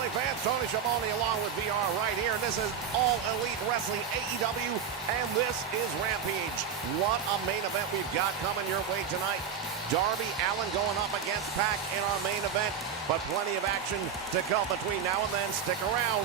Wrestling fans, Tony Schiavone along with VR right here. This is All Elite Wrestling AEW, and this is Rampage. What a main event we've got coming your way tonight. Darby Allin going up against Pac in our main event, but plenty of action to come between now and then. Stick around.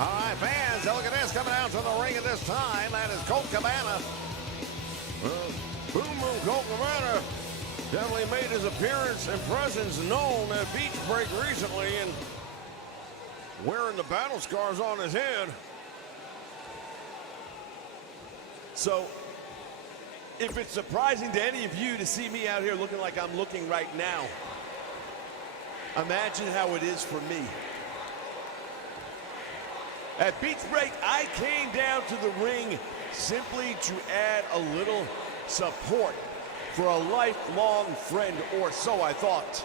All right, fans, look at this coming out to the ring at this time. That is Colt Cabana. Boom Boom Colt Cabana definitely made his appearance and presence known at Beach Break recently and wearing the battle scars on his head. So, if it's surprising to any of you to see me out here looking like I'm looking right now, imagine how it is for me. At Beach Break, I came down to the ring simply to add a little support for a lifelong friend, or so I thought.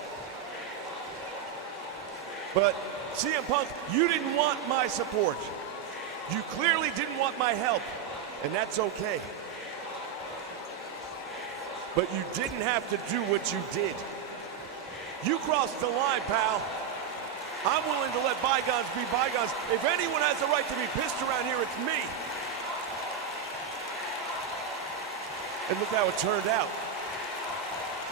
But CM Punk, you didn't want my support. You clearly didn't want my help, and that's okay. But you didn't have to do what you did. You crossed the line, pal. I'm willing to let bygones be bygones. If anyone has the right to be pissed around here, it's me. And look how it turned out.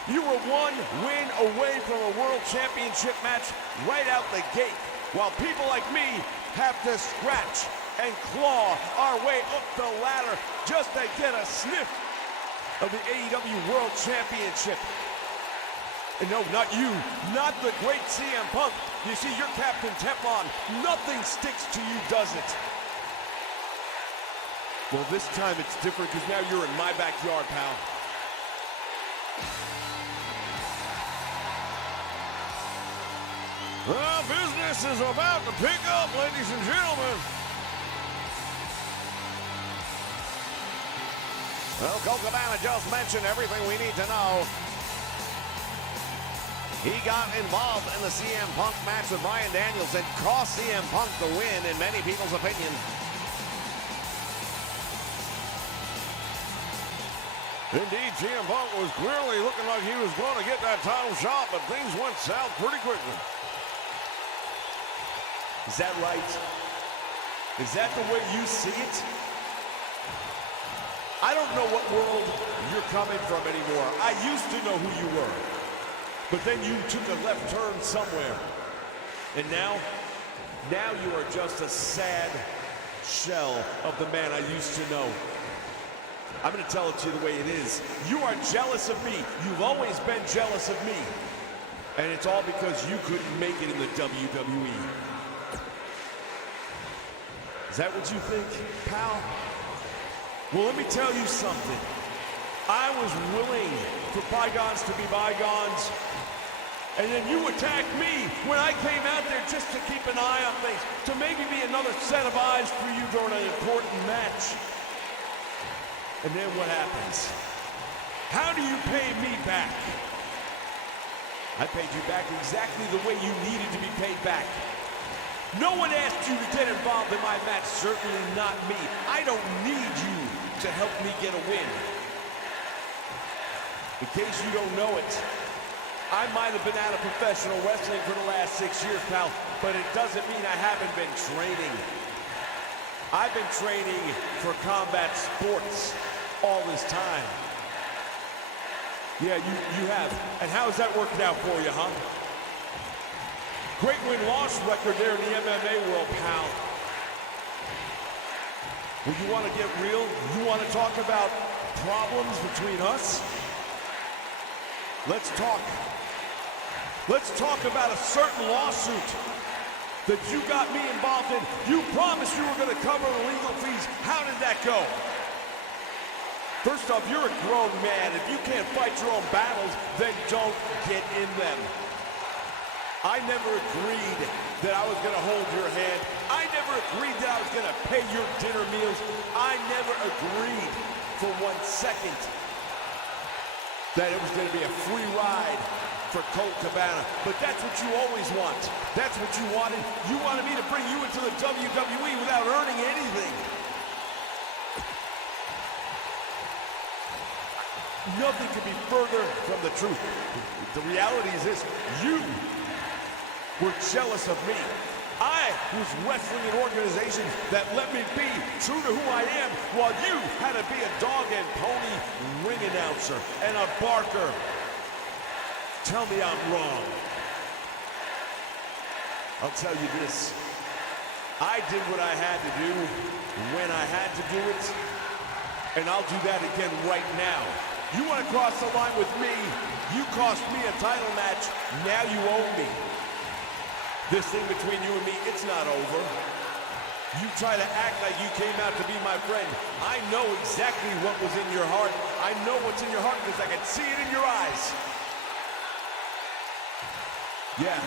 You were one win away from a world championship match right out the gate, while people like me have to scratch and claw our way up the ladder just to get a sniff of the AEW World Championship. And no, not you, not the great CM Punk. You see, you're Captain Teflon. Nothing sticks to you, does it? Well, this time it's different because now you're in my backyard, pal. Well, business is about to pick up, ladies and gentlemen. Well, Colt Cabana just mentioned everything we need to know. He got involved in the CM Punk match with Bryan Danielson, cost CM Punk the win in many people's opinion. Indeed, CM Punk was clearly looking like he was going to get that title shot, but things went south pretty quickly. Is that right? Is that the way you see it? I don't know what world you're coming from anymore. I used to know who you were. But then you took a left turn somewhere. And now, Now you are just a sad shell of the man I used to know. I'm gonna tell it to you the way it is. You are jealous of me. You've always been jealous of me. And it's all because you couldn't make it in the WWE. Is that what you think, pal? Well, let me tell you something. I was willing for bygones to be bygones. And then you attacked me when I came out there just to keep an eye on things, to maybe be another set of eyes for you during an important match. And then what happens? How do you pay me back? I paid you back exactly the way you needed to be paid back. No one asked you to get involved in my match, certainly not me. I don't need you to help me get a win. In case you don't know it, I might have been out of professional wrestling for the last 6 years, pal, but it doesn't mean I haven't been training. I've been training for combat sports all this time. Yeah, you have. And how's that working out for you, huh? Great win-loss record there in the MMA world, pal. Well, you want to get real? You want to talk about problems between us? Let's talk. Let's talk about a certain lawsuit that you got me involved in. You promised you were going to cover the legal fees. How did that go? First off, you're a grown man. If you can't fight your own battles, then don't get in them. I never agreed that I was going to hold your hand. I never agreed that I was going to pay your dinner meals. I never agreed for 1 second that it was going to be a free ride for Colt Cabana. But that's what you always want. That's what you wanted. You wanted me to bring you into the WWE without earning anything. Nothing could be further from the truth. The reality is this: you were jealous of me. I was wrestling in organizations that let me be true to who I am, while you had to be a dog and pony ring announcer and a barker. Tell me I'm wrong. I'll tell you this. I did what I had to do when I had to do it, and I'll do that again right now. You want to cross the line with me? You cost me a title match. Now you owe me. This thing between you and me, it's not over. You try to act like you came out to be my friend. I know exactly what was in your heart. I know what's in your heart because I can see it in your eyes. Yeah.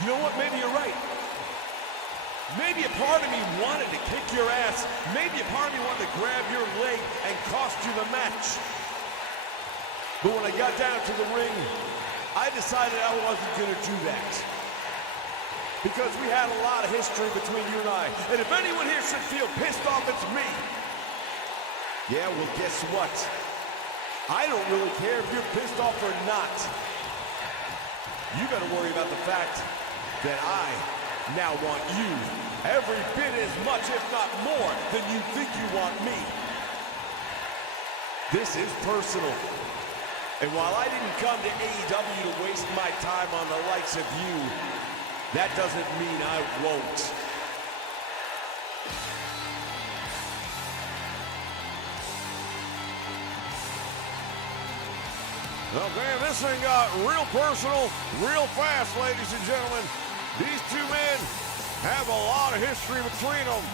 You know what? Maybe you're right. Maybe a part of me wanted to kick your ass. Maybe a part of me wanted to grab your leg and cost you the match. But when I got down to the ring, I decided I wasn't going to do that. Because we had a lot of history between you and I. And if anyone here should feel pissed off, it's me. Yeah, well, guess what? I don't really care if you're pissed off or not. You better worry about the fact that I now want you every bit as much, if not more, than you think you want me. This is personal. And while I didn't come to AEW to waste my time on the likes of you, that doesn't mean I won't. Well, damn, this thing got real personal, real fast, ladies and gentlemen. These two men have a lot of history between them.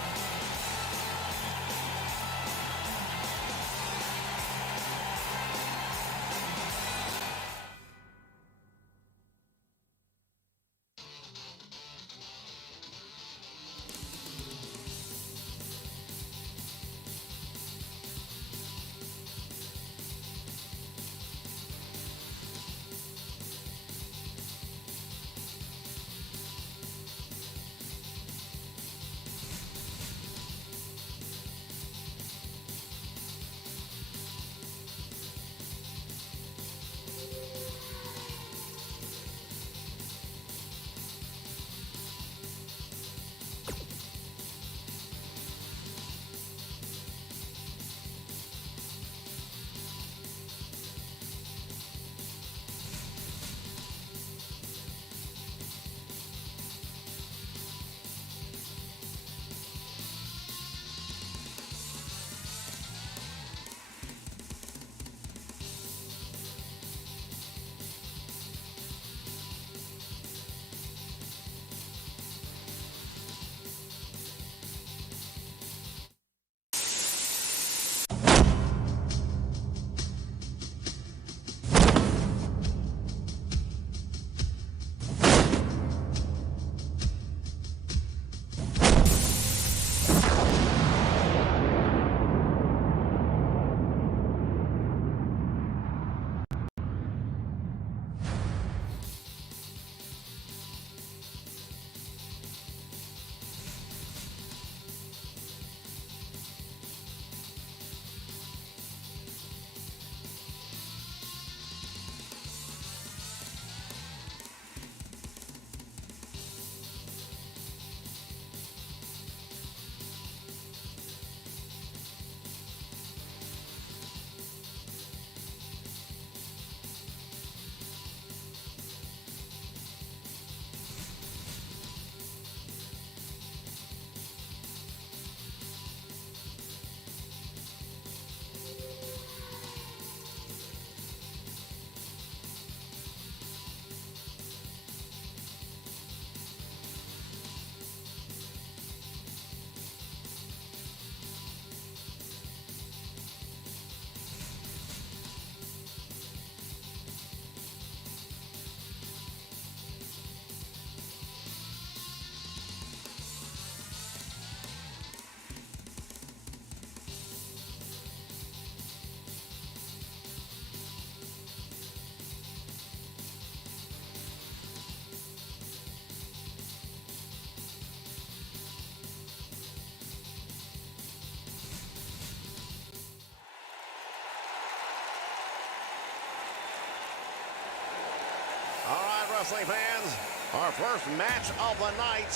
wrestling fans. Our first match of the night.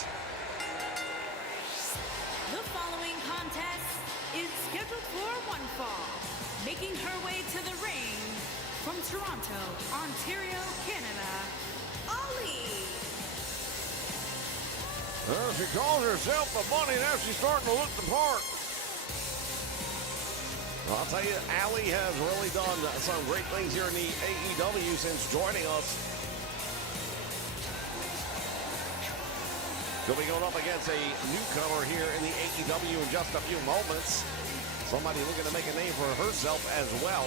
The following contest is scheduled for one fall. Making her way to the ring from Toronto, Ontario, Canada, Ali. Well, she calls herself the bunny. Now she's starting to look the part. I'll tell you, Ali has really done some great things here in the AEW since joining us. She'll be going up against a newcomer here in the AEW in just a few moments. Somebody looking to make a name for herself as well.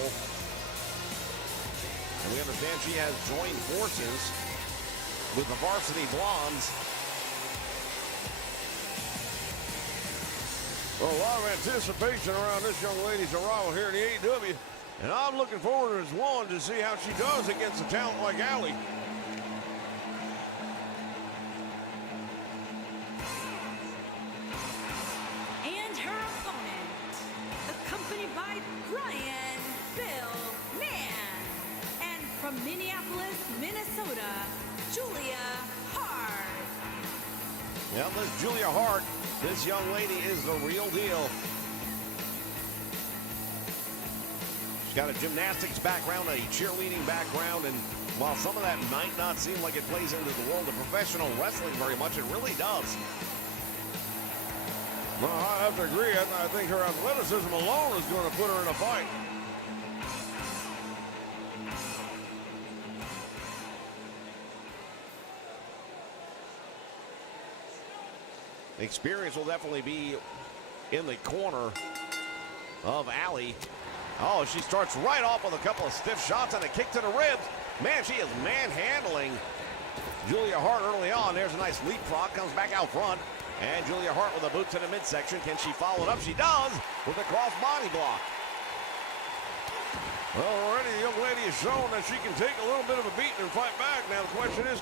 And we understand she has joined forces with the Varsity Blondes. Well, a lot of anticipation around this young lady's arrival here in the AEW. And I'm looking forward as one to see how she does against a talent like Ali. And her opponent, accompanied by Brian Bill Mann. And from Minneapolis, Minnesota, Julia Hart. Yeah, this Julia Hart, this young lady is the real deal. She's got a gymnastics background, a cheerleading background, and while some of that might not seem like it plays into the world of professional wrestling very much, it really does. Well, I have to agree. I think her athleticism alone is going to put her in a fight. Experience will definitely be in the corner of Ali. Oh, she starts right off with a couple of stiff shots and a kick to the ribs. Man, she is manhandling Julia Hart early on. There's a nice leapfrog, comes back out front. And Julia Hart with a boot to the midsection. Can she follow it up? She does with a cross body block. Well, already the young lady has shown that she can take a little bit of a beating and fight back. Now the question is,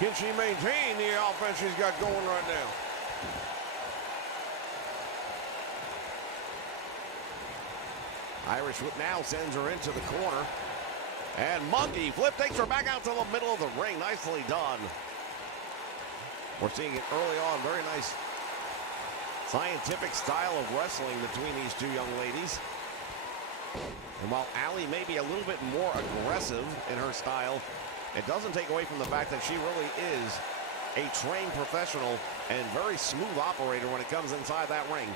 can she maintain the offense she's got going right now? Irish whip now sends her into the corner. And monkey flip takes her back out to the middle of the ring. Nicely done. We're seeing it early on. Very nice scientific style of wrestling between these two young ladies. And while Ali may be a little bit more aggressive in her style, it doesn't take away from the fact that she really is a trained professional and very smooth operator when it comes inside that ring.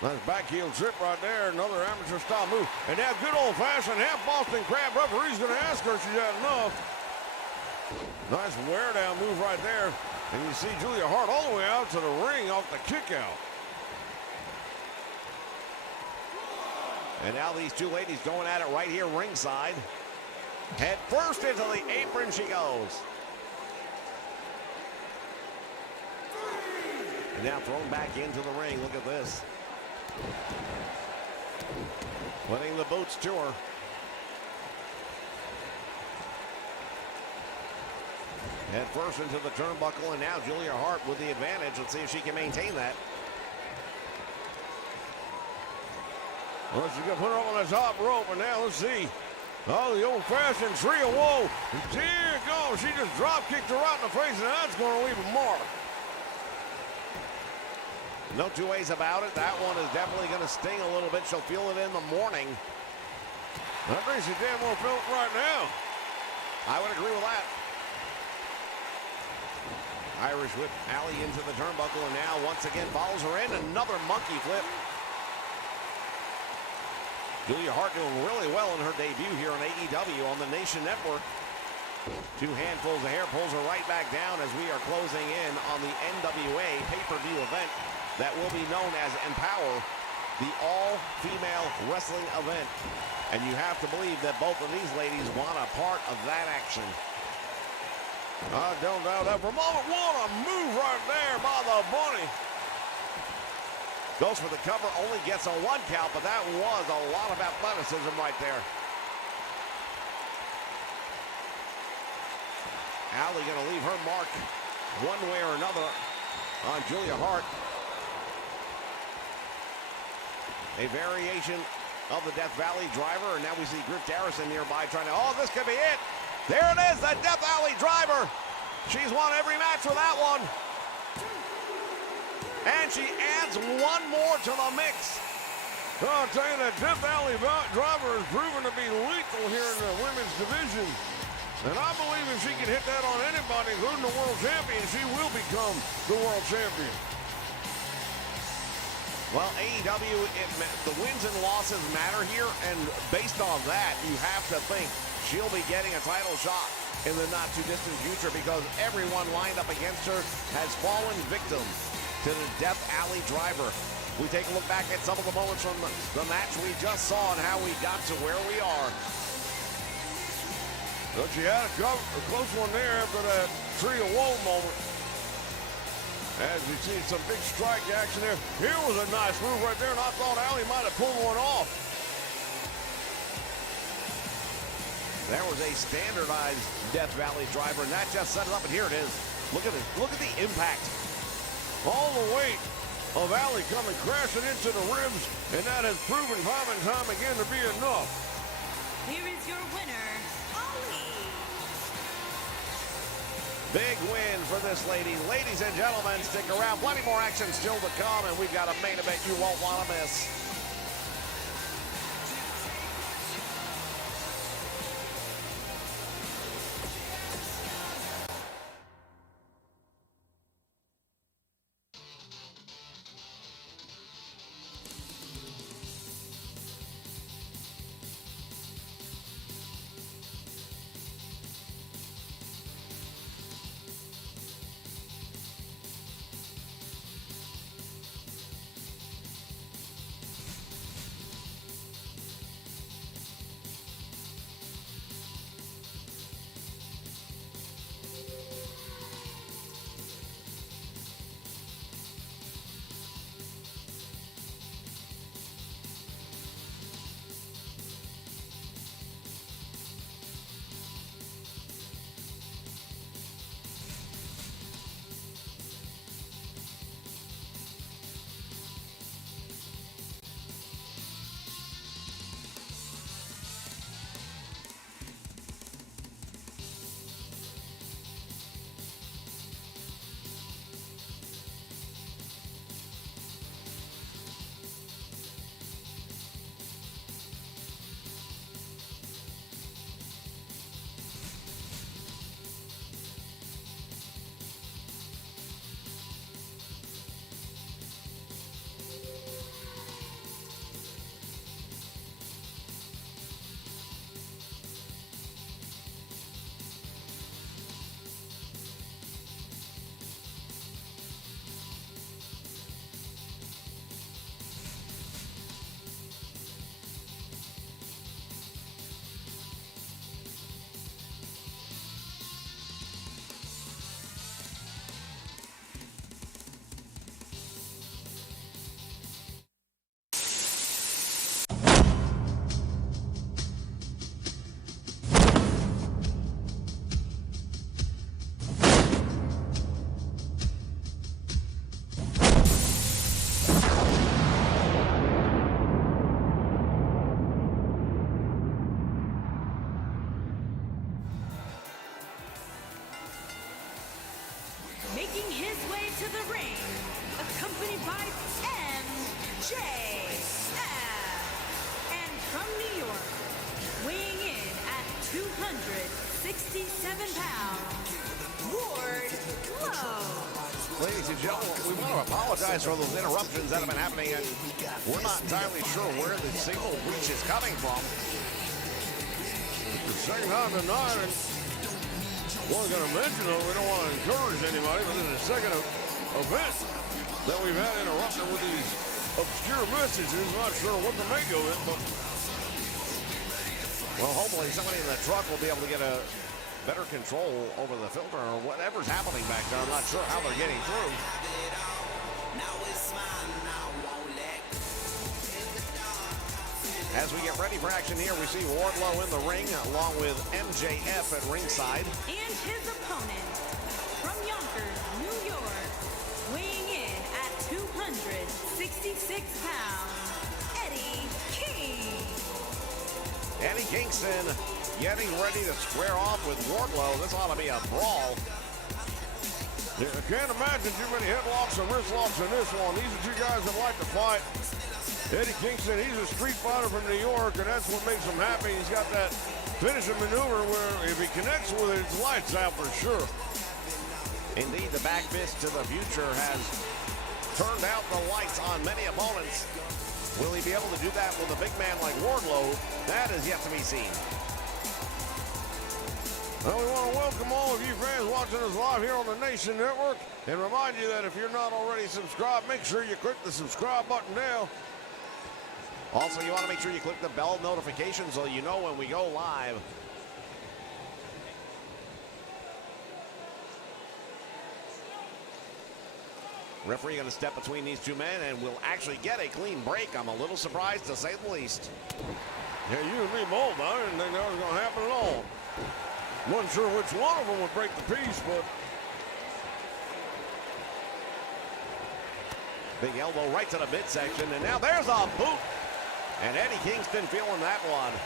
Nice back heel trip right there. Another amateur style move. And that good old-fashioned half Boston Crab referee's going to ask her if she's had enough. Nice wear down move right there. And you see Julia Hart all the way out to the ring off the kick out. And now these two ladies going at it right here ringside. Head first into the apron she goes. And now thrown back into the ring. Look at this. Putting the boots to her. Head first into the turnbuckle, and now Julia Hart with the advantage. Let's see if she can maintain that. Well, she's going to put her up on the top rope, and now let's see. Oh, the old-fashioned tree of woe. Dear God, she just drop-kicked her right in the face, and that's going to leave a mark. No two ways about it. That one is definitely going to sting a little bit. She'll feel it in the morning. I think she damn well feel it right now. I would agree with that. Irish whip Ali into the turnbuckle, and now once again follows her in. Another monkey flip. Julia Hart doing really well in her debut here on AEW on the Nation Network. Two handfuls of hair pulls her right back down as we are closing in on the NWA pay-per-view event that will be known as Empower, the all-female wrestling event. And you have to believe that both of these ladies want a part of that action. I don't doubt that for a moment. What a move right there by the bunny. Goes for the cover, only gets a 1 count, but that was a lot of athleticism right there. Ali going to leave her mark one way or another on Julia Hart. A variation of the Death Valley driver, and now we see Griff Garrison nearby trying to, oh, this could be it. There it is, the Death Valley driver. She's won every match with that one. And she adds one more to the mix. I'll tell you, that Death Valley driver has proven to be lethal here in the women's division. And I believe if she can hit that on anybody, including the world champion, she will become the world champion. Well, AEW, the wins and losses matter here, and based on that, you have to think she'll be getting a title shot in the not-too-distant future because everyone lined up against her has fallen victim to the Death Alley driver. We take a look back at some of the moments from the match we just saw and how we got to where we are. But she had a close one there after that Tree of Woe moment. As we see some big strike action there. Here was a nice move right there, and I thought Alley might have pulled one off. There was a standardized Death Valley driver, and that just set it up, and here it is. Look at this. Look at the impact. All the weight of Alley coming crashing into the ribs, and that has proven time and time again to be enough. Here is your winner, Ali. Big win for this lady. Ladies and gentlemen, stick around. Plenty more action still to come, and we've got a main event you won't want to miss. Making his way to the ring, accompanied by MJF. And from New York, weighing in at 267 pounds, Ward Lowe. Ladies and gentlemen, we want to apologize for those interruptions that have been happening, and we're not entirely sure where the signal reach is coming from. The second time tonight, and wasn't going to mention it, we don't want to encourage anybody, but this is the second event that we've had interrupted with these obscure messages. Not sure what to make of it, but well, hopefully somebody in the truck will be able to get a better control over the filter or whatever's happening back there. I'm not sure how they're getting through. As we get ready for action here, we see Wardlow in the ring along with MJF at ringside. And his opponent from Yonkers, New York, weighing in at 266 pounds, Eddie King. Eddie Kingston getting ready to square off with Wardlow. This ought to be a brawl. Yeah, I can't imagine too many headlocks and wrist locks in this one. These are two guys that like to fight. Eddie Kingston, he's a street fighter from New York, and that's what makes him happy. He's got that finishing maneuver where if he connects with it, it's lights out for sure. Indeed, the back fist to the future has turned out the lights on many opponents. Will he be able to do that with a big man like Wardlow? That is yet to be seen. Well, we want to welcome all of you fans watching us live here on the Nation Network and remind you that if you're not already subscribed, make sure you click the subscribe button now. Also, you want to make sure you click the bell notification so you know when we go live. Referee going to step between these two men and will actually get a clean break. I'm a little surprised, to say the least. Yeah, you and me both. I didn't think that was going to happen at all. Wasn't sure which one of them would break the piece, but... Big elbow right to the midsection, and now there's a boot. And Eddie Kingston feeling that one.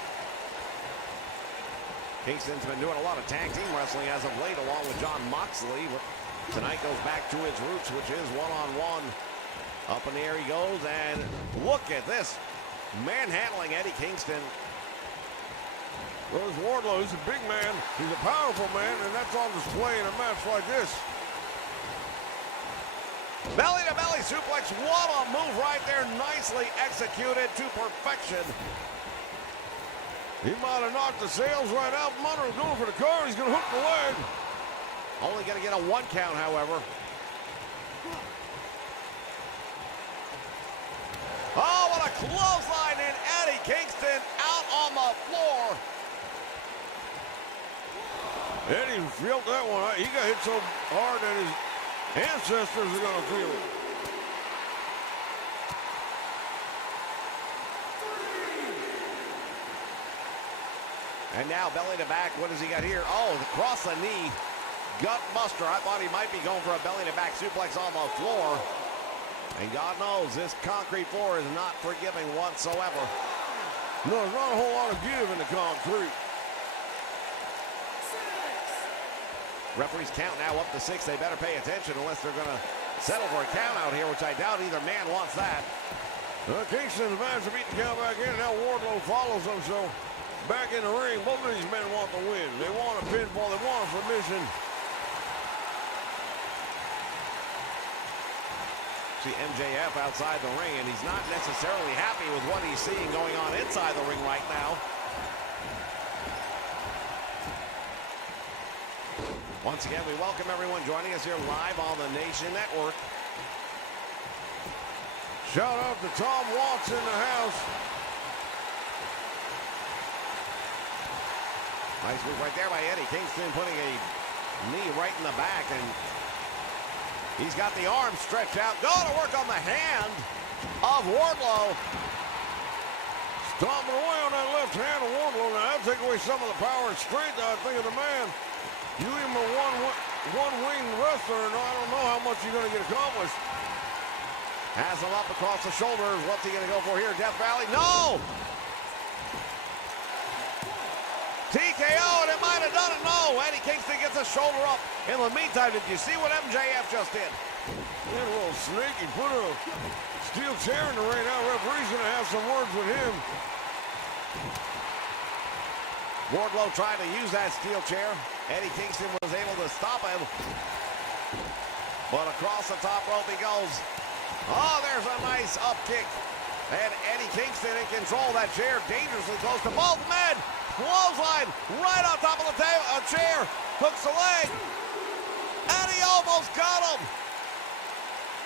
Kingston's been doing a lot of tag team wrestling as of late, along with John Moxley. But tonight goes back to his roots, which is one-on-one. Up in the air he goes, and look at this. Manhandling Eddie Kingston. Well, this Wardlow, he's a big man, he's a powerful man, and that's on display in a match like this. Belly-to-belly suplex, what a move right there, nicely executed to perfection. He might have knocked the sails right out from under him, going for the car, he's going to hook the leg. Only going to get a 1 count, however. Oh, what a clothesline, and Eddie Kingston out on the floor. Eddie felt that one. He got hit so hard that his ancestors are going to feel it. And now belly to back. What does he got here? Oh, across the knee. Gut buster. I thought he might be going for a belly to back suplex on the floor. And God knows this concrete floor is not forgiving whatsoever. No, there's not a whole lot of give in the concrete. Referee's count now up to 6. They better pay attention unless they're going to settle for a count out here, which I doubt either man wants that. Kingston's managed to beat the count back in. Now Wardlow follows him, so back in the ring, both of these men want the win. They want a pinfall, they want a submission. See MJF outside the ring, and he's not necessarily happy with what he's seeing going on inside the ring right now. Once again, we welcome everyone joining us here live on the Nation Network. Shout out to Tom Watts in the house. Nice move right there by Eddie Kingston, putting a knee right in the back, and he's got the arm stretched out. Going to work on the hand of Wardlow. Stomping away on that left hand of Wardlow. Now that'll take away some of the power and strength, I think, of the man. You leave him a one-wing wrestler, and I don't know how much you're going to get accomplished. Has him up across the shoulders. What's he going to go for here? Death Valley? No! TKO, and it might have done it. No, Eddie Kingston gets a shoulder up. In the meantime, did you see what MJF just did? Yeah, a little sneaky. Put a steel chair in the ring. Now referee's going to have some words with him. Wardlow trying to use that steel chair. Eddie Kingston was able to stop him. But across the top rope he goes. Oh, there's a nice up kick. And Eddie Kingston in control of that chair, dangerously close to both men. Clothesline right on top of the chair. Hooks the leg. And he almost got him.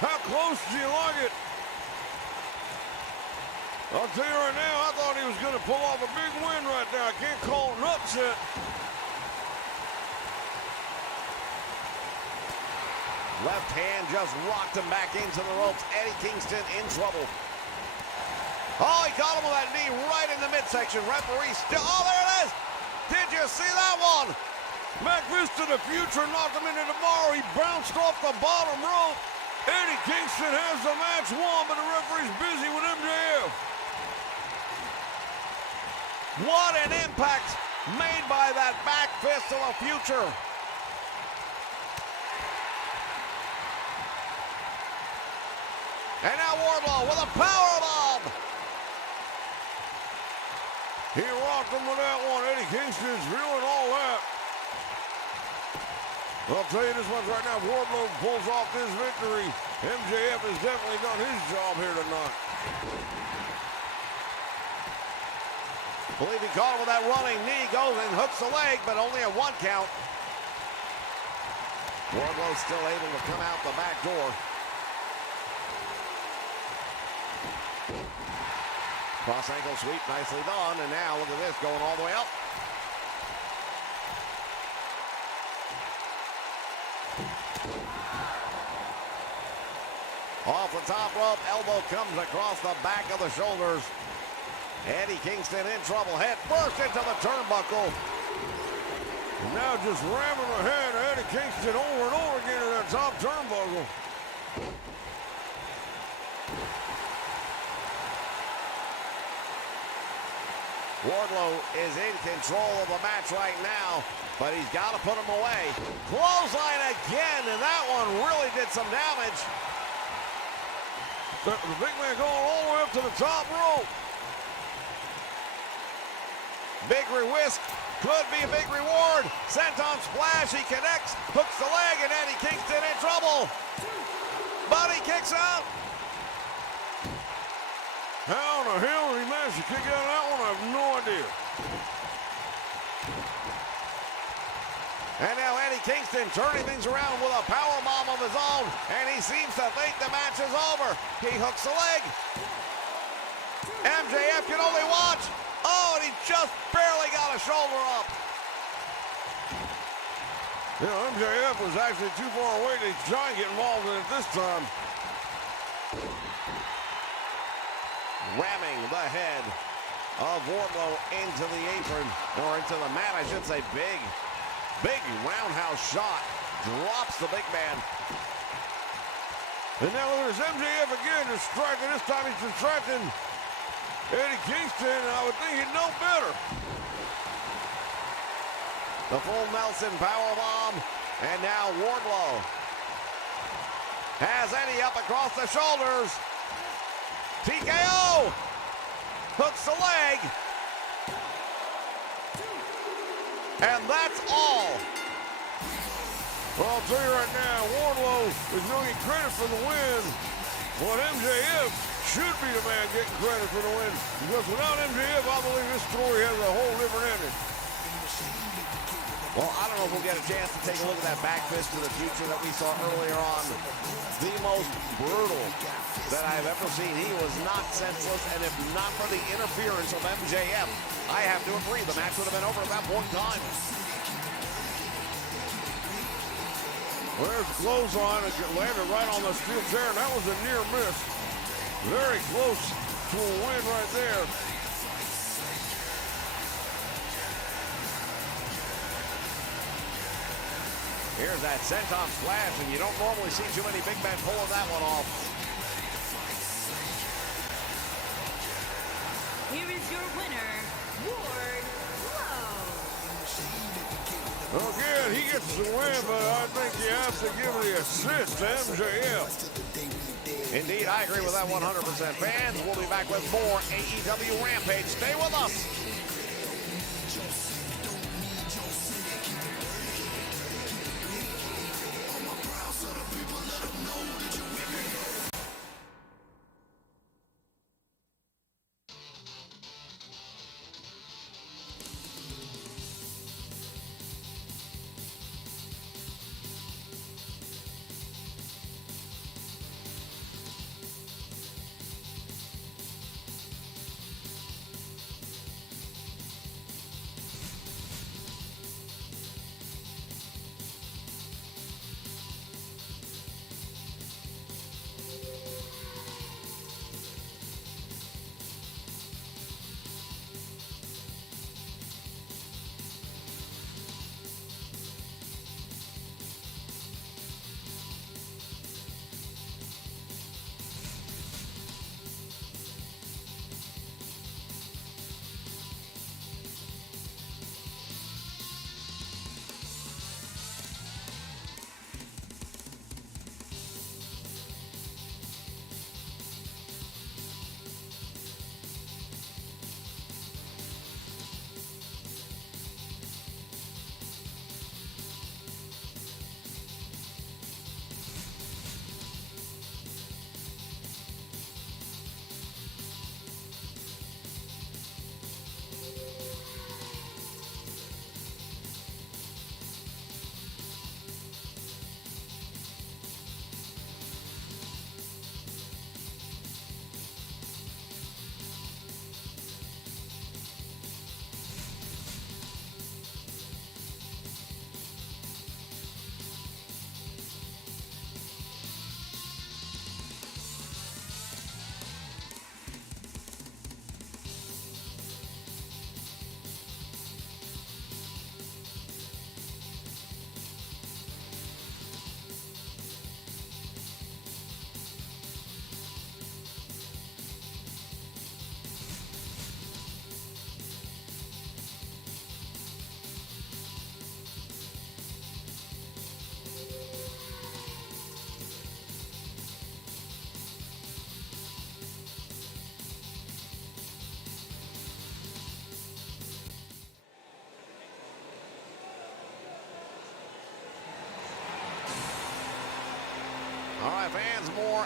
How close do you like it? I'll tell you right now, I thought he was going to pull off a big win right there. I can't call it an upset. Left hand just rocked him back into the ropes. Eddie Kingston in trouble. Oh, he caught him with that knee right in the midsection. Referee still, oh, there it is. Did you see that one? Mac Fist to the future knocked him into tomorrow. He bounced off the bottom rope. Eddie Kingston has the match won, but the referee's busy with MJF. What an impact made by that back fist of the future. And now Wardlow with a powerbomb. He rocked him with that one. Eddie Kingston's feeling all that. I'll tell you this much right now. Wardlow pulls off this victory. MJF has definitely done his job here tonight. Believe he caught him with that running knee. Goes and hooks the leg, but only a 1 count. Wardlow still able to come out the back door. Cross ankle sweep, nicely done. And now look at this, going all the way up. Off the top rope, elbow comes across the back of the shoulders. Eddie Kingston in trouble. Head first into the turnbuckle. And now just ramming the head of Eddie Kingston over and over again in that top turnbuckle. Wardlow is in control of the match right now, but he's got to put him away. Clothesline again, and that one really did some damage. The big man going all the way up to the top rope. Big whisk could be a big reward. Senton splash, he connects, hooks the leg, and Eddie Kingston in trouble. Buddy kicks out. How in the hell did he manage to kick out of that one? I have no idea. And now Eddie Kingston turning things around with a powerbomb of his own, and he seems to think the match is over. He hooks the leg. MJF can only watch. Oh, and he just barely got a shoulder up. Yeah, MJF was actually too far away to try and get involved in it this time. Ramming the head of Wardlow into the apron, or into the mat, I should say. Big roundhouse shot. Drops the big man. And now there's MJF again distracting. This time he's distracting Eddie Kingston, and I would think he'd know better. The full Nelson powerbomb, and now Wardlow has Eddie up across the shoulders. TKO! Hooks the leg. And that's all. Well, I'll tell you right now, Wardlow is going to get credit for the win. But MJF should be the man getting credit for the win. Because without MJF, I believe this story has a whole different ending. Well, I don't know if we'll get a chance to take a look at that back fist to the future that we saw earlier on. The most brutal that I've ever seen. He was not senseless, and if not for the interference of MJF, I have to agree, the match would have been over at that point in time. Well, there's a clothesline that landed right on the steel chair, and that was a near miss. Very close to a win right there. Here's that senton splash, and you don't normally see too many big men pulling that one off. Here is your winner, Wardlow. Again, he gets the win, but I think you have to give the assist to MJF. Indeed, I agree with that 100%. Fans, we'll be back with more AEW Rampage. Stay with us.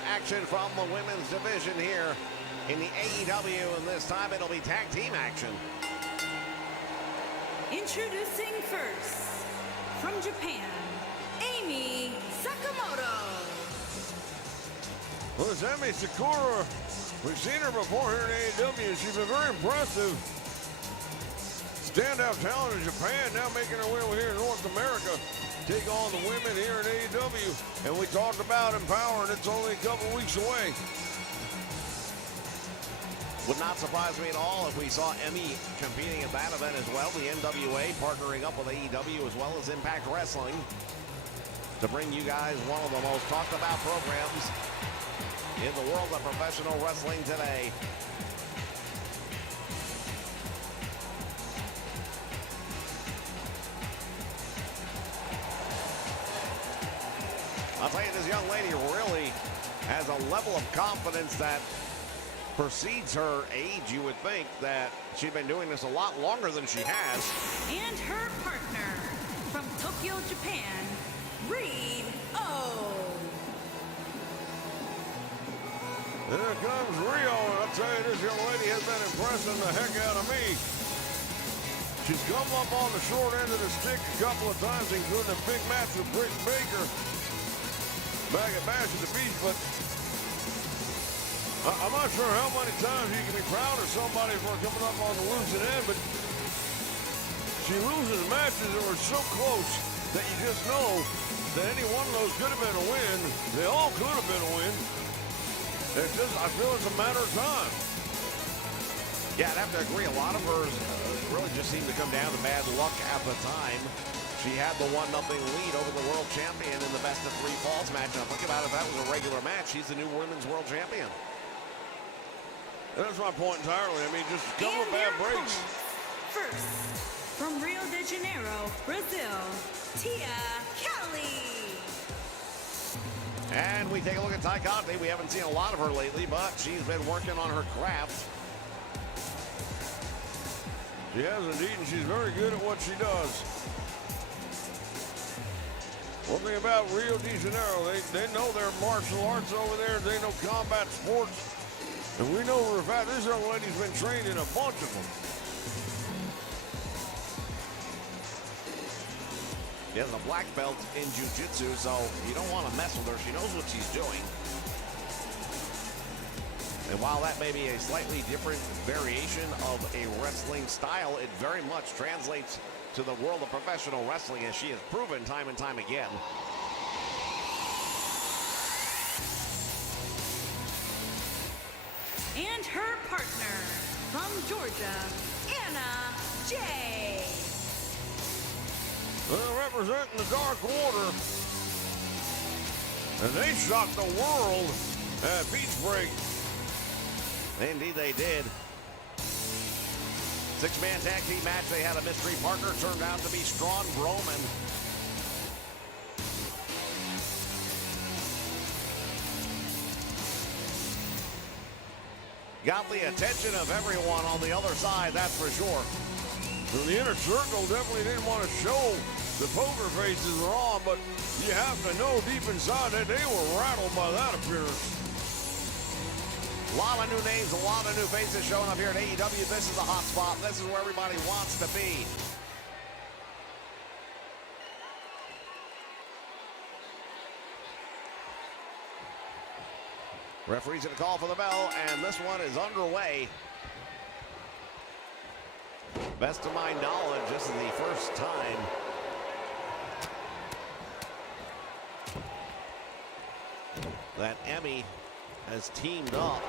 action from the women's division here in the AEW, and this time it'll be tag team action. Introducing first, from Japan, Amy Sakamoto. Well, it's Emi Sakura. We've seen her before here in AEW. She's been very impressive. Standout talent in Japan, now making her way over here in North America. Take on the women here in AEW. And we talked about empowering. It's only a couple weeks away. Would not surprise me at all if we saw Emi competing at that event as well. The NWA partnering up with AEW as well as Impact Wrestling to bring you guys one of the most talked about programs in the world of professional wrestling today. I'll tell you, this young lady really has a level of confidence that precedes her age. You would think that she'd been doing this a lot longer than she has. And her partner, from Tokyo, Japan, Reed O. Here comes Rio, and I'll tell you, this young lady has been impressing the heck out of me. She's come up on the short end of the stick a couple of times, including a big match with Britt Baker back at Bash at the Beach, but I'm not sure how many times you can be proud of somebody for coming up on the losing end, but she loses matches that were so close that you just know that any one of those could have been a win. They all could have been a win. It's just, I feel it's a matter of time. Yeah, I'd have to agree. A lot of hers really just seemed to come down to bad luck at the time. She had the 1-0 lead over the world champion in the best of 3 falls match. Now think about it, if that was a regular match, she's the new women's world champion. That's my point entirely. I mean, just a couple of bad breaks. First, from Rio de Janeiro, Brazil, Tia Kelly. And we take a look at Ty Conte. We haven't seen a lot of her lately, but she's been working on her craft. She has indeed, and she's very good at what she does. One thing about Rio de Janeiro, they know their martial arts over there. They know combat sports. And we know for a fact this young lady's been trained in a bunch of them. She has a black belt in jiu-jitsu, so you don't want to mess with her. She knows what she's doing. And while that may be a slightly different variation of a wrestling style, it very much translates to the world of professional wrestling, as she has proven time and time again. And her partner, from Georgia, Anna Jay. They're representing the Dark Order. And they shocked the world at Beach Break. Indeed they did. 6-man tag team match. They had a mystery partner. Turned out to be Strawn Roman. Got the attention of everyone on the other side, that's for sure. So the Inner Circle definitely didn't want to show the poker faces were on, but you have to know deep inside that they were rattled by that appearance. A lot of new names, a lot of new faces showing up here at AEW. This is a hot spot. This is where everybody wants to be. Referee's going to call for the bell, and this one is underway. Best of my knowledge, this is the first time that Emi has teamed up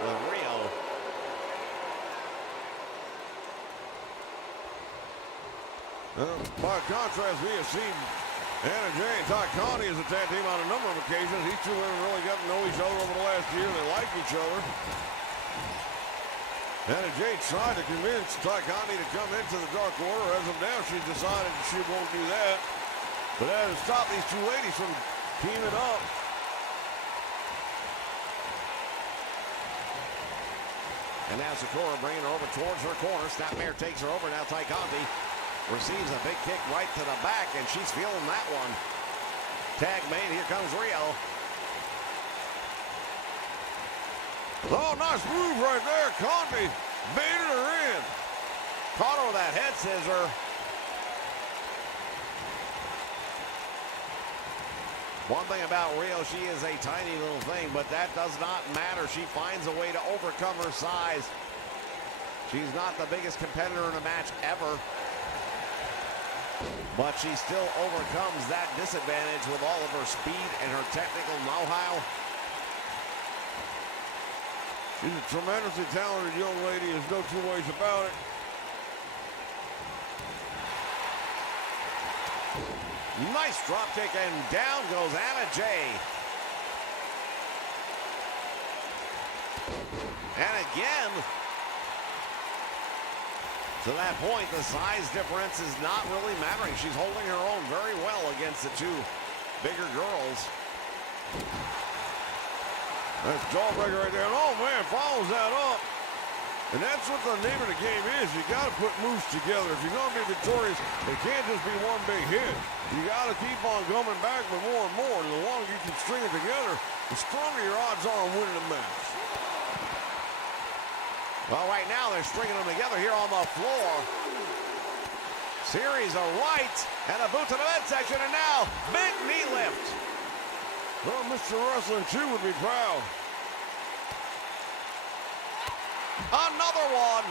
with Rio. By contrast, we have seen Anna Jay and Ty Conti as a tag team on a number of occasions. These two women really got to know each other over the last year. They like each other. Anna Jay tried to convince Ty Conti to come into the Dark Order. As of now, she's decided she won't do that. But that has stopped these two ladies from teaming up. And now Sakura bringing her over towards her corner. Snapmare takes her over. Now Ty Conti receives a big kick right to the back, and she's feeling that one. Tag made. Here comes Rio. Oh, nice move right there. Conti baited her in. Caught her with that head scissor. One thing about Rio, she is a tiny little thing, but that does not matter. She finds a way to overcome her size. She's not the biggest competitor in a match ever, but she still overcomes that disadvantage with all of her speed and her technical know-how. She's a tremendously talented young lady. There's no two ways about it. Nice drop kick, and down goes Anna Jay. And again, to that point, the size difference is not really mattering. She's holding her own very well against the two bigger girls. That's jawbreaker right there. And oh man, follows that up. And that's what the name of the game is. You got to put moves together. If you're going to be victorious, it can't just be one big hit. You got to keep on coming back with more and more. And the longer you can string it together, the stronger your odds are on winning the match. Well, right now they're stringing them together here on the floor. Series of right and a boot to the midsection, and now big knee lift. Well, Mr. Wrestling 2 would be proud. Another one.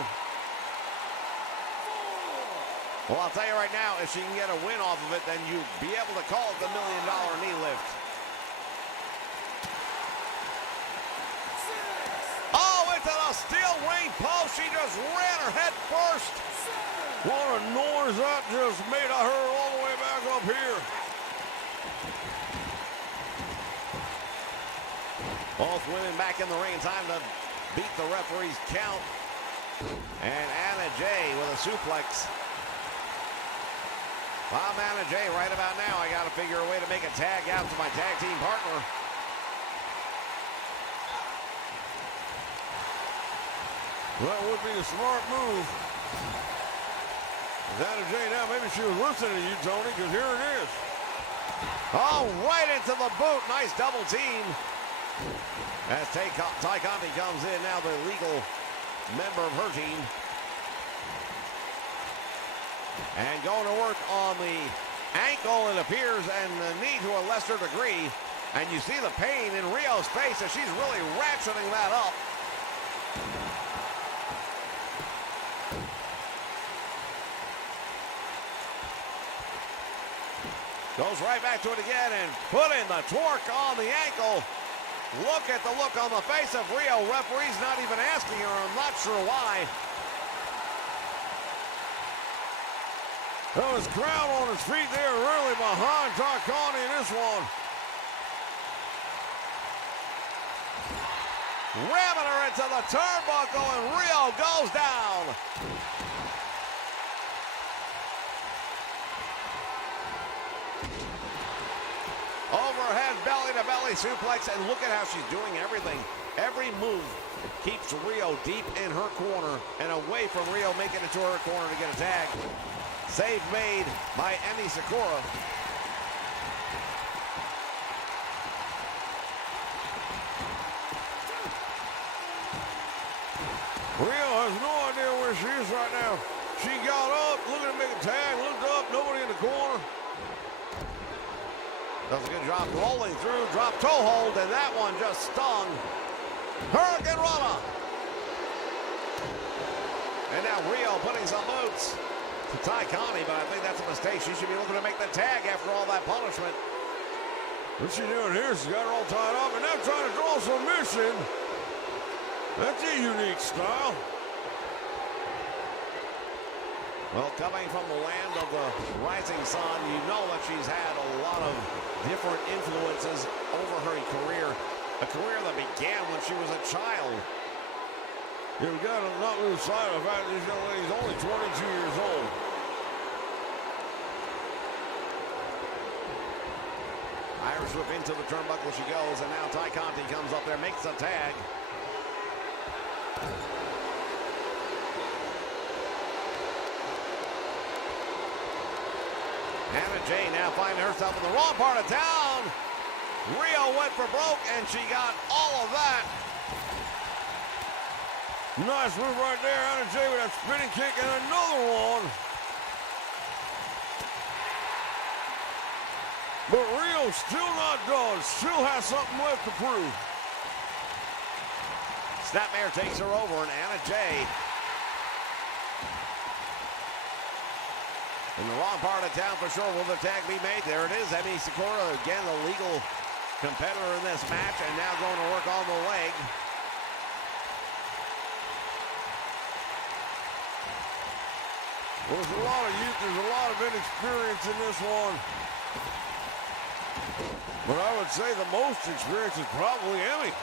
Well, I'll tell you right now, if she can get a win off of it, then you'd be able to call it the $1 million knee lift. Oh, into the steel ring post. She just ran her head first. What a noise that just made of her all the way back up here. Both women back in the ring. Time to beat the referee's count. And Anna Jay with a suplex. If I'm Anna Jay right about now, I got to figure a way to make a tag out to my tag team partner. That would be a smart move. Anna Jay now, maybe she was listening to you, Tony, because here it is. Oh, right into the boot. Nice double team. As Ty Conti comes in, now the legal member of her team. And going to work on the ankle, it appears, and the knee to a lesser degree. And you see the pain in Rio's face as she's really ratcheting that up. Goes right back to it again and put in the torque on the ankle. Look at the look on the face of Rio. Referee's not even asking her. I'm not sure why. Well, his crowd on his feet there really behind Ty Conti in this one. Ramming her into the turnbuckle, and Rio goes down. Overhead belly-to-belly suplex, and look at how she's doing everything. Every move keeps Rio deep in her corner and away from Rio making it to her corner to get a tag. Save made by Emi Sakura. Rio has no idea where she is right now. She got up, looking to make a tag, looked up, nobody in the corner. Does a good job rolling through, drop toe hold, and that one just stung. Hurricane Rana. And now Rio putting some boots to Ty Conti, but I think that's a mistake. She should be looking to make the tag after all that punishment. What's she doing here? She's got her all tied up, and now trying to draw submission. That's a unique style. Well, coming from the land of the rising sun, you know that she's had a lot of different influences over her career. A career that began when she was a child. Yeah, we got to not lose sight of the fact that this young lady's only 22 years old. Irish whip into the turnbuckle she goes, and now Ty Conti comes up there, makes the tag. Anna Jay now finding herself in the wrong part of town. Rio went for broke, and she got all of that. Nice move right there. Anna Jay with that spinning kick and another one. But Rio's still not done. Still has something left to prove. Snapmare takes her over, and Anna Jay in the wrong part of town for sure. Will the tag be made? There it is. Emi Sakura, again, the legal competitor in this match, and now going to work on the leg. Well, there's a lot of youth, there's a lot of inexperience in this one. But I would say the most experience is probably Emi.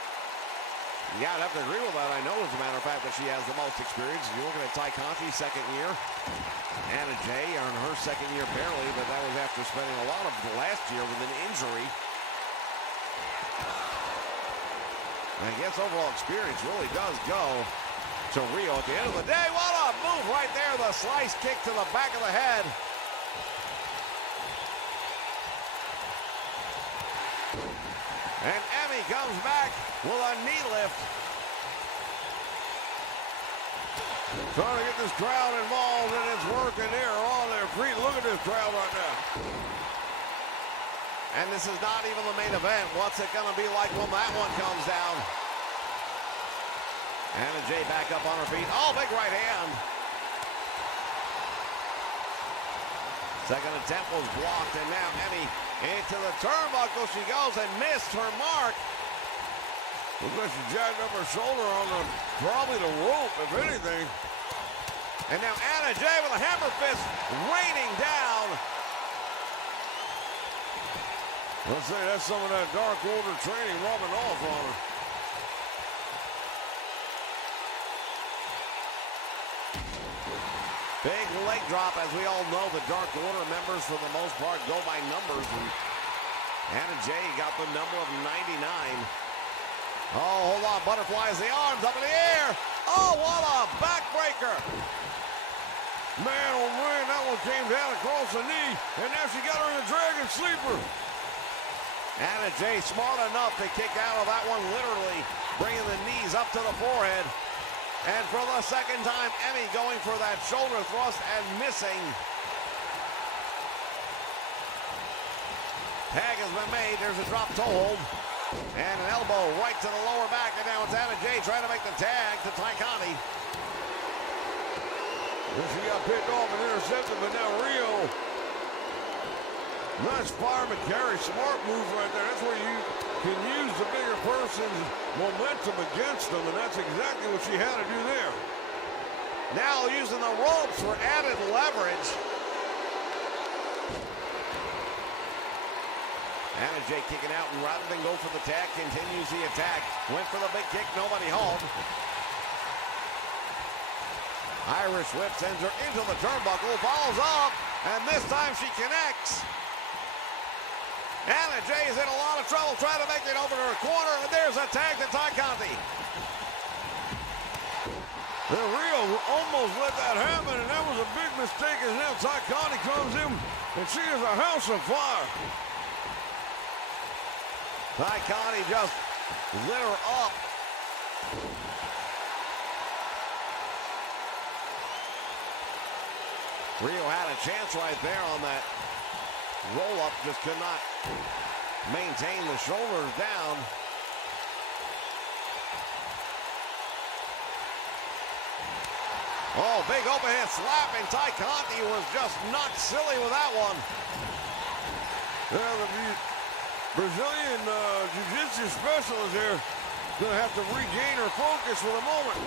Yeah, I'd have to agree with that. I know, as a matter of fact, that she has the most experience. If you're looking at Ty Conti's second year, Anna Jay on her second year barely, but that was after spending a lot of the last year with an injury. I guess overall experience really does go to Rio at the end of the day. What a move right there. The slice kick to the back of the head. And Emi comes back with a knee lift. Trying to get this crowd involved, and it's working here on their feet. Look at this crowd right now. And this is not even the main event. What's it going to be like when that one comes down? Anna Jay back up on her feet. Oh, big right hand. Second attempt was blocked, and now Emi into the turnbuckle she goes and missed her mark. Looks like she jacked up her shoulder on probably the rope, if anything. And now Anna Jay with a hammer fist raining down. Let's say that's some of that Dark Order training rubbing off on her. Big leg drop. As we all know, the Dark Order members, for the most part, go by numbers. And Anna Jay got the number of 99. Oh, hold on. Butterflies the arms up in the air. Oh, what a backbreaker. Man, oh man, that one came down across the knee, and now she got her in a Dragon Sleeper. Anna Jay smart enough to kick out of that one, literally bringing the knees up to the forehead. And for the second time, Emi going for that shoulder thrust and missing. Tag has been made. There's a drop toe hold. And an elbow right to the lower back. And now it's Anna Jay trying to make the tag to Ty Conti. She got picked off and intercepted, but now Rio. Nice fireman carry. Smart move right there. That's where you can use the bigger person's momentum against them, and that's exactly what she had to do there. Now using the ropes for added leverage. Anna Jay kicking out, and rather than go for the tag, continues the attack. Went for the big kick, nobody home. Irish whip sends her into the turnbuckle, follows up, and this time she connects. Anna Jay is in a lot of trouble trying to make it over to her corner, and there's a tag to Ty Conti. Rio almost let that happen, and that was a big mistake, as now Ty Conti comes in, and she is a house of fire. Ty Conti just lit her up. Rio had a chance right there on that roll-up, just could not maintain the shoulders down. Oh, big overhand slap, and Ty Conti was just not silly with that one. Yeah, the Brazilian Jiu-Jitsu specialist here gonna have to regain her focus for the moment.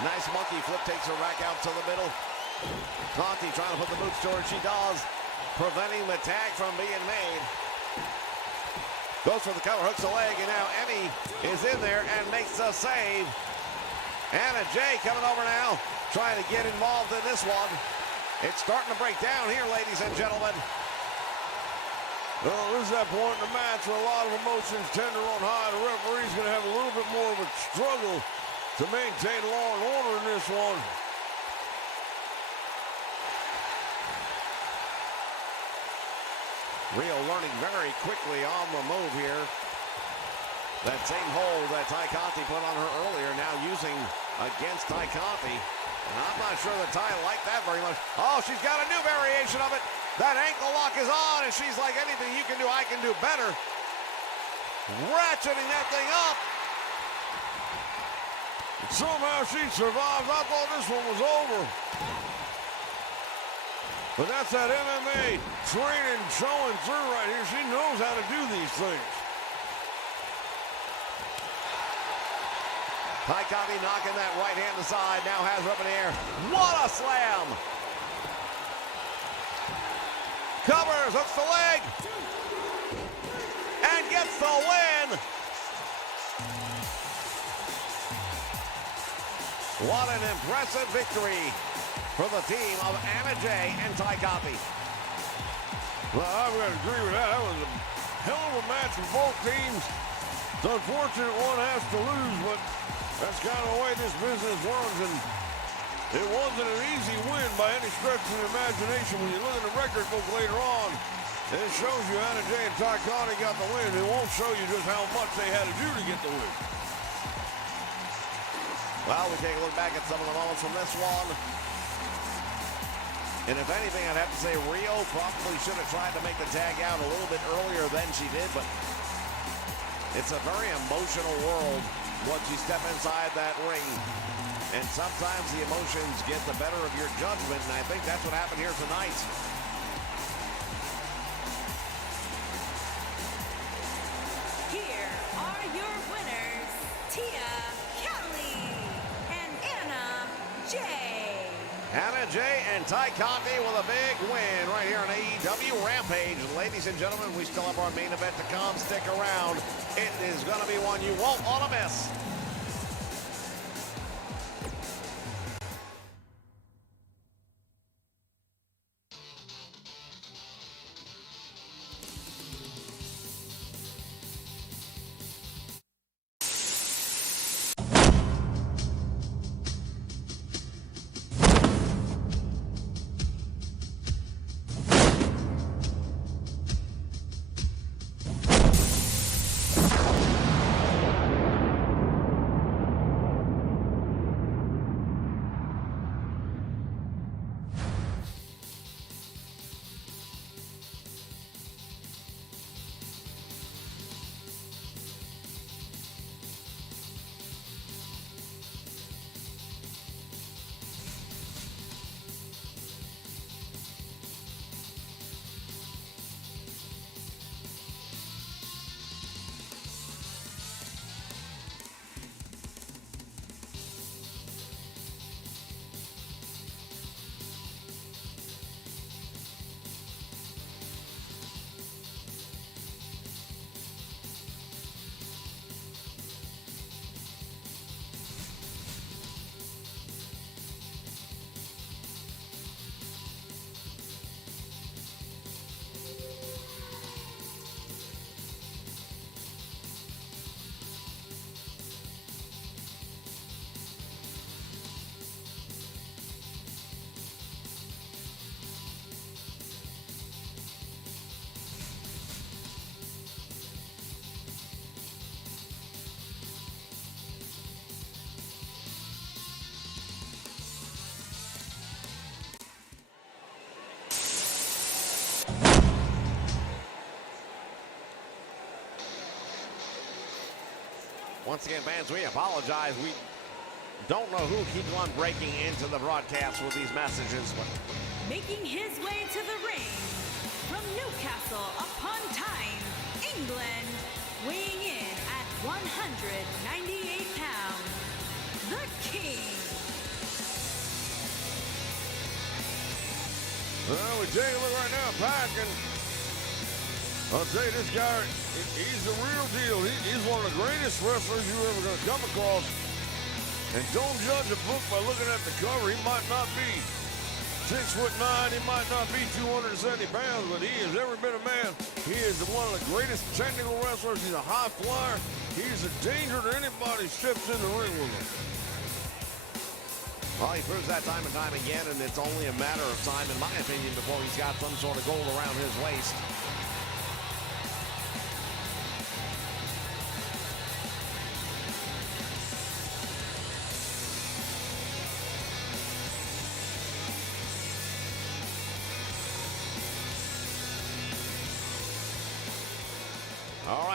Nice monkey flip, takes her back out to the middle. Conti trying to put the boots to her. She does, preventing the tag from being made. Goes for the cover, hooks the leg, and now Emi is in there and makes the save. Anna Jay coming over now, trying to get involved in this one. It's starting to break down here, ladies and gentlemen. Well, this is that point in the match where a lot of emotions tend to run high. The referee's going to have a little bit more of a struggle to maintain law and order in this one. Rio learning very quickly on the move here. That same hold that Ty Conti put on her earlier, now using against Ty Conti. And I'm not sure that Ty liked that very much. Oh, she's got a new variation of it. That ankle lock is on, and she's like, anything you can do, I can do better. Ratcheting that thing up. Somehow she survives. I thought this one was over. But that's that MMA training showing through right here. She knows how to do these things. Ty Conti knocking that right hand aside. Now has her up in the air. What a slam! Covers, hooks the leg. And gets the win. What an impressive victory for the team of Anna Jay and Ty Conti. Well, I'm going to agree with that. That was a hell of a match for both teams. It's unfortunate one has to lose, but that's kind of the way this business runs. And it wasn't an easy win by any stretch of the imagination. When you look at the record book later on, it shows you Anna Jay and Ty Conti got the win. It won't show you just how much they had to do to get the win. Well, we take a look back at some of the moments from this one. And if anything, I'd have to say Rio probably should have tried to make the tag out a little bit earlier than she did, but it's a very emotional world once you step inside that ring. And sometimes the emotions get the better of your judgment, and I think that's what happened here tonight. Here are your winners, Tia Kelly and Anna Jay. Anna Jay and Ty Conti with a big win right here on AEW Rampage. Ladies and gentlemen, we still have our main event to come. Stick around. It is going to be one you won't want to miss. Once again, fans, we apologize. We don't know who keeps on breaking into the broadcast with these messages. Making his way to the ring from Newcastle upon Tyne, England, weighing in at 198 pounds, the King. Well, we take a look right now, Pac, and I'll tell you, this guy, he's the real deal. He's one of the greatest wrestlers you're ever going to come across. And don't judge a book by looking at the cover. He might not be 6'9", he might not be 270 pounds, but he is every bit a man. He is one of the greatest technical wrestlers. He's a high flyer. He's a danger to anybody who steps in the ring with him. Well, he proves that time and time again, and it's only a matter of time, in my opinion, before he's got some sort of gold around his waist.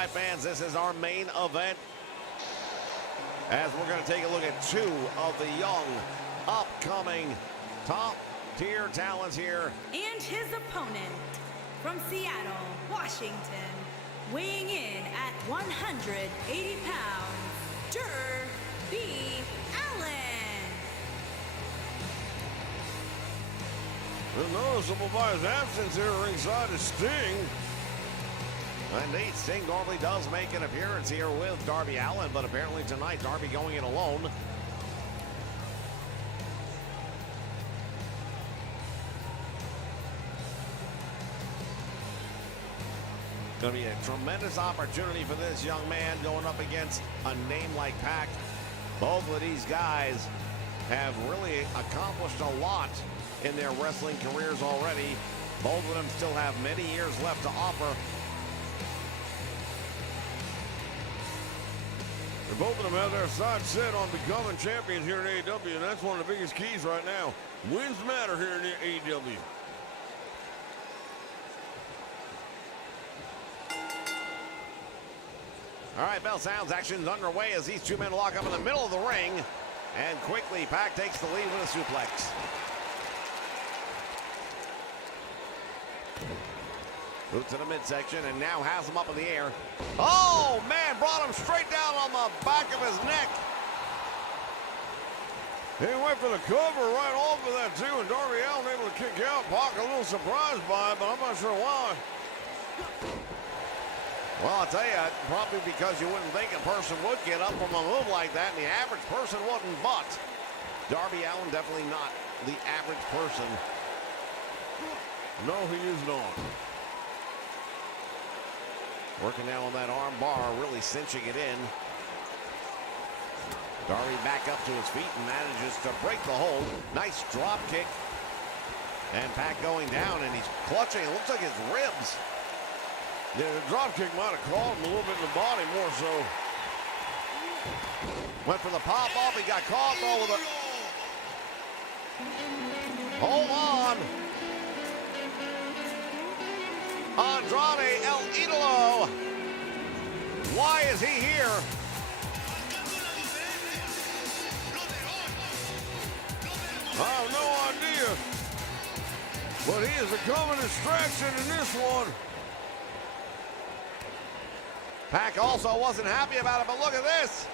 right, fans, this is our main event. As we're going to take a look at two of the young, upcoming, top-tier talents here. And his opponent from Seattle, Washington, weighing in at 180 pounds, Darby Allin. Noticeable by his absence here ringside is Sting. Indeed, Sting normally does make an appearance here with Darby Allin, but apparently tonight, Darby going in alone. Going to be a tremendous opportunity for this young man going up against a name like Pac. Both of these guys have really accomplished a lot in their wrestling careers already. Both of them still have many years left to offer. And both of them have their sights set on becoming champions here in AEW, and that's one of the biggest keys right now. Wins matter here in AEW. All right, bell sounds, action's underway as these two men lock up in the middle of the ring. And quickly, Pac takes the lead with a suplex. Boot to the midsection and now has him up in the air. Oh, man, brought him straight down on the back of his neck. He went for the cover right off of that, too, and Darby Allin able to kick out. Pac a little surprised by it, but I'm not sure why. Well, I'll tell you, probably because you wouldn't think a person would get up from a move like that, and the average person wouldn't, but Darby Allin definitely not the average person. No, he is not. Working now on that arm bar, really cinching it in. Darby back up to his feet and manages to break the hold. Nice drop kick. And Pac going down, and he's clutching. It looks like his ribs. Yeah, the drop kick might have caught him a little bit in the body more so. Went for the pop off. He got caught though with a... Hold on. Andrade El Idolo. Why is he here? I have no idea. But he is becoming a distraction in this one. Pac also wasn't happy about it, but look at this.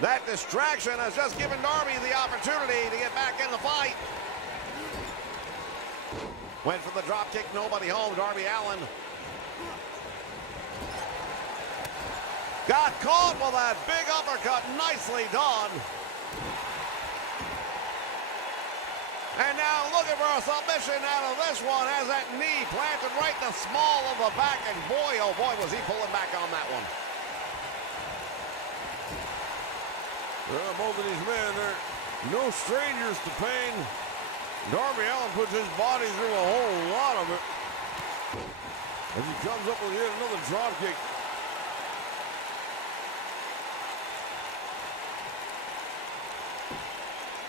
That distraction has just given Darby the opportunity to get back in the fight. Went for the drop kick, nobody home. Darby Allin got caught with that big uppercut, nicely done. And now looking for a submission out of this one, has that knee planted right in the small of the back, and boy, oh boy, was he pulling back on that one. Well, both of these men, they're no strangers to pain. Darby Allin puts his body through a whole lot of it. As he comes up with yet another drop kick.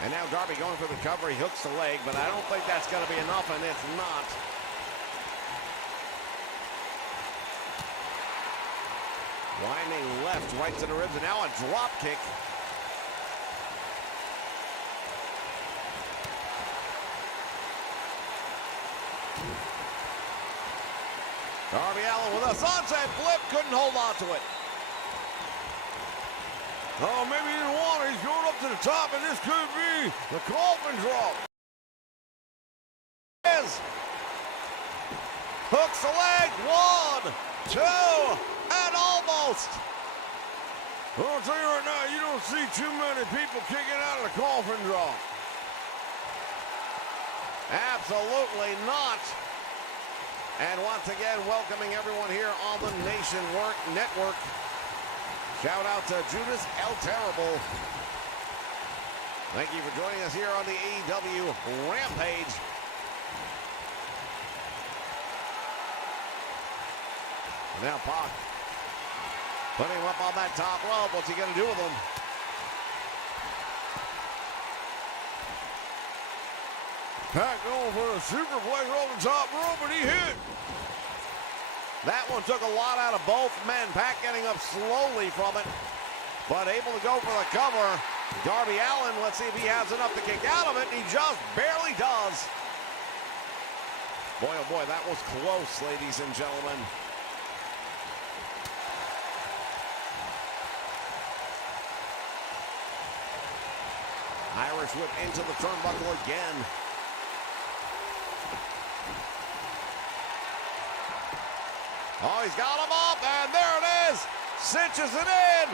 And now Darby going for the cover. He hooks the leg, but I don't think that's going to be enough, and it's not. Winding left right to the ribs, and now a drop kick. Darby Allin with a sunset flip, couldn't hold on to it. Oh, maybe he didn't want it. He's going up to the top, and this could be the coffin drop. Hooks the leg, 1, 2, and almost. Well, I'll tell you right now, you don't see too many people kicking out of the coffin drop. Absolutely not. And once again, welcoming everyone here on the Nation Network. Shout out to Judas El Terrible. Thank you for joining us here on the AEW Rampage. Now Pac putting him up on that top rope. What's he going to do with him? Pac going for a superplex over the top rope, and he hit. That one took a lot out of both men. Pac getting up slowly from it, but able to go for the cover. Darby Allin, let's see if he has enough to kick out of it. He just barely does. Boy, oh boy, that was close, ladies and gentlemen. Irish whip into the turnbuckle again. Oh, he's got him up, and there it is. Cinches it in.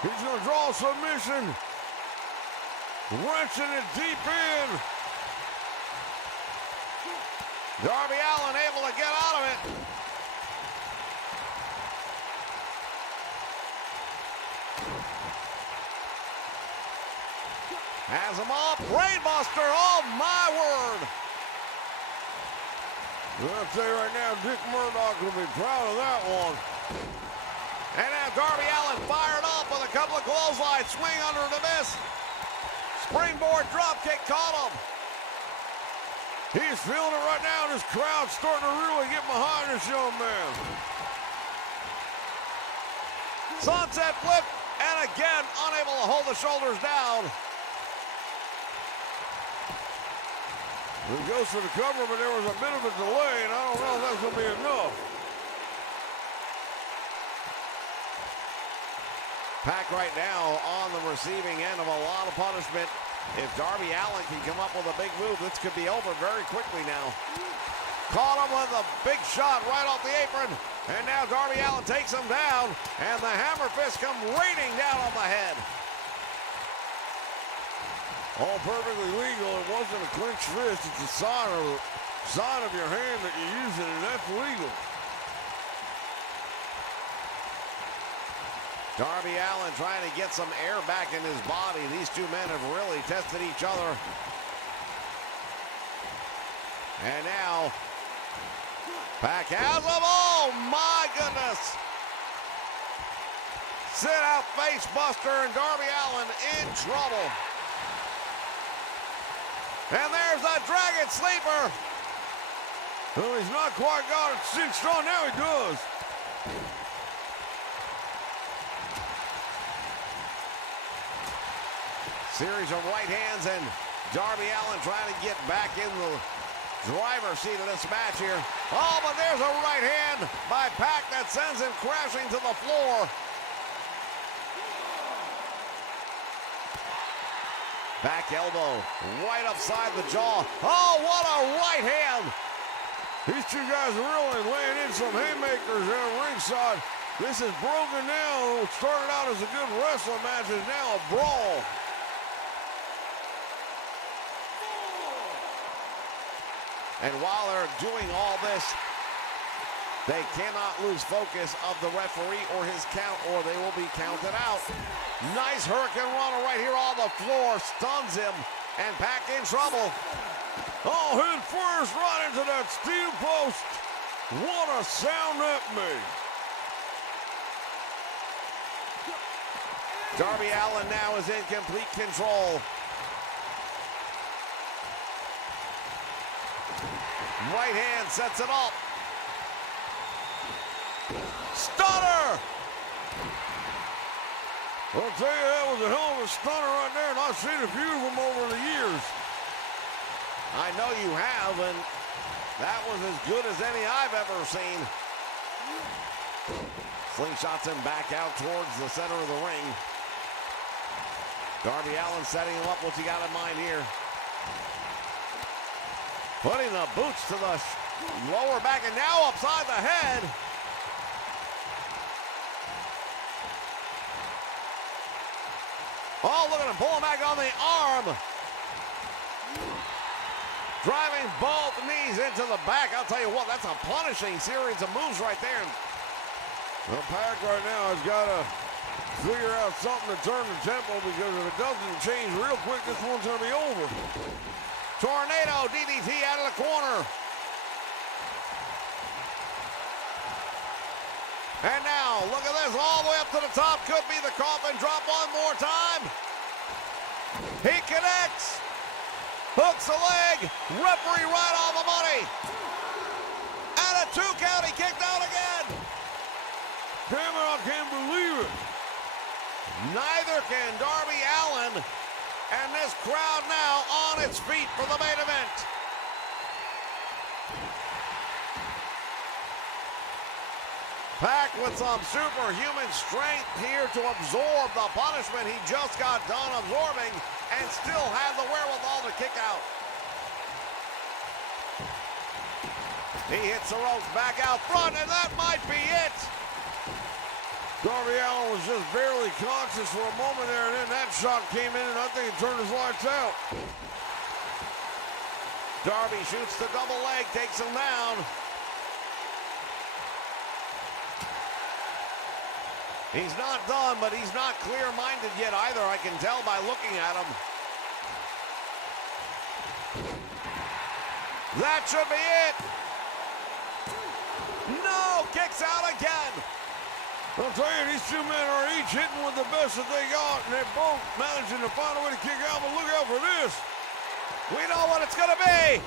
He's going to draw submission. Wrenching it deep in. Darby Allin able to get out of it. Has him up. Brainbuster. Oh, my word. I'll tell you right now, Dick Murdoch will be proud of that one. And now Darby Allin fired up with a couple of clotheslines. Swing under the miss. Springboard dropkick caught him. He's feeling it right now, and his crowd's starting to really get behind this young man. Sunset flip, and again, unable to hold the shoulders down. He goes for the cover, but there was a bit of a delay, and I don't know if that's going to be enough. Pac right now on the receiving end of a lot of punishment. If Darby Allin can come up with a big move, this could be over very quickly now. Caught him with a big shot right off the apron, and now Darby Allin takes him down, and the hammer fist come raining down on the head. All perfectly legal. It wasn't a clenched fist. It's a sign of your hand that you're using, and that's legal. Darby Allin trying to get some air back in his body. These two men have really tested each other. And now, Pac has him. Oh, my goodness. Sit out face buster, and Darby Allin in trouble. And there's that Dragon Sleeper. Well, he's not quite got it cinched on. Now he does. Series of right hands, and Darby Allin trying to get back in the driver's seat of this match here. Oh, but there's a right hand by Pac that sends him crashing to the floor. Back elbow, right upside the jaw. Oh, what a right hand! These two guys are really laying in some haymakers there ringside. This is broken now. What started out as a good wrestling match is now a brawl. And while they're doing all this, they cannot lose focus of the referee or his count, or they will be counted out. Nice hurricane runner right here on the floor. Stuns him, and Pac in trouble. Oh, head first right into that steel post. What a sound that made. Darby Allin now is in complete control. Right hand sets it up. Stunner! I'll tell you, that was a hell of a stunner right there, and I've seen a few of them over the years. I know you have, and that was as good as any I've ever seen. Slingshots him back out towards the center of the ring. Darby Allin setting him up. What's he got in mind here? Putting the boots to the lower back, and now upside the head. Oh, look at him pulling back on the arm. Driving both knees into the back. I'll tell you what, that's a punishing series of moves right there. Well, Pac right now has got to figure out something to turn the tempo, because if it doesn't change real quick, this one's going to be over. Tornado DDT out of the corner. And now, look at this, all the way up to the top. Could be the coffin drop one more time. He connects. Hooks a leg. Referee right on the money. And a 2 count, he kicked out again. Damn it, I can't believe it. Neither can Darby Allin. And this crowd now on its feet for the main event. Packed with some superhuman strength here to absorb the punishment he just got done absorbing and still had the wherewithal to kick out. He hits the ropes back out front, and that might be it. Darby Allin was just barely conscious for a moment there, and then that shot came in, and I think it turned his lights out. Darby shoots the double leg, takes him down. He's not done, but he's not clear-minded yet either, I can tell by looking at him. That should be it. No, kicks out again. I'll tell you, these two men are each hitting with the best that they got, and they're both managing to find a way to kick out, but look out for this. We know what it's going to be.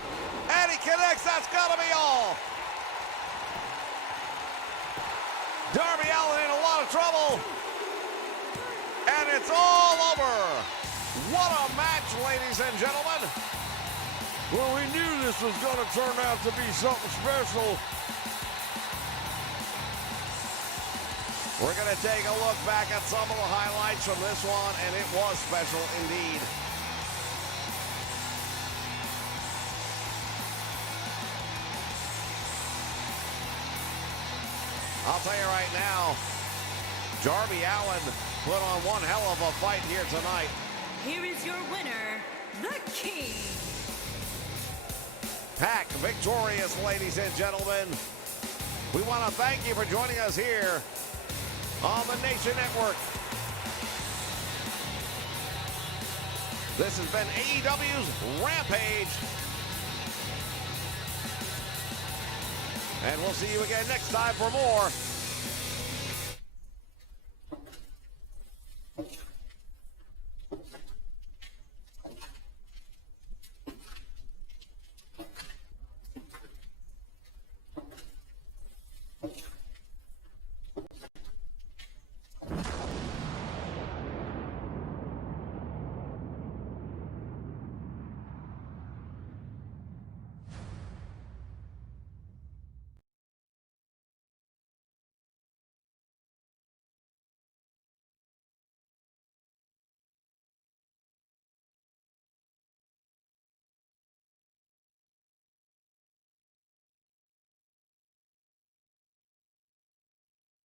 And he connects, that's got to be all. Darby Allin in a lot of trouble. And it's all over. What a match, ladies and gentlemen. Well, we knew this was going to turn out to be something special. We're going to take a look back at some of the highlights from this one, and it was special indeed. I'll tell you right now, Darby Allin put on one hell of a fight here tonight. Here is your winner, the King. Pac victorious, ladies and gentlemen. We want to thank you for joining us here on the Nation Network. This has been AEW's Rampage. And we'll see you again next time for more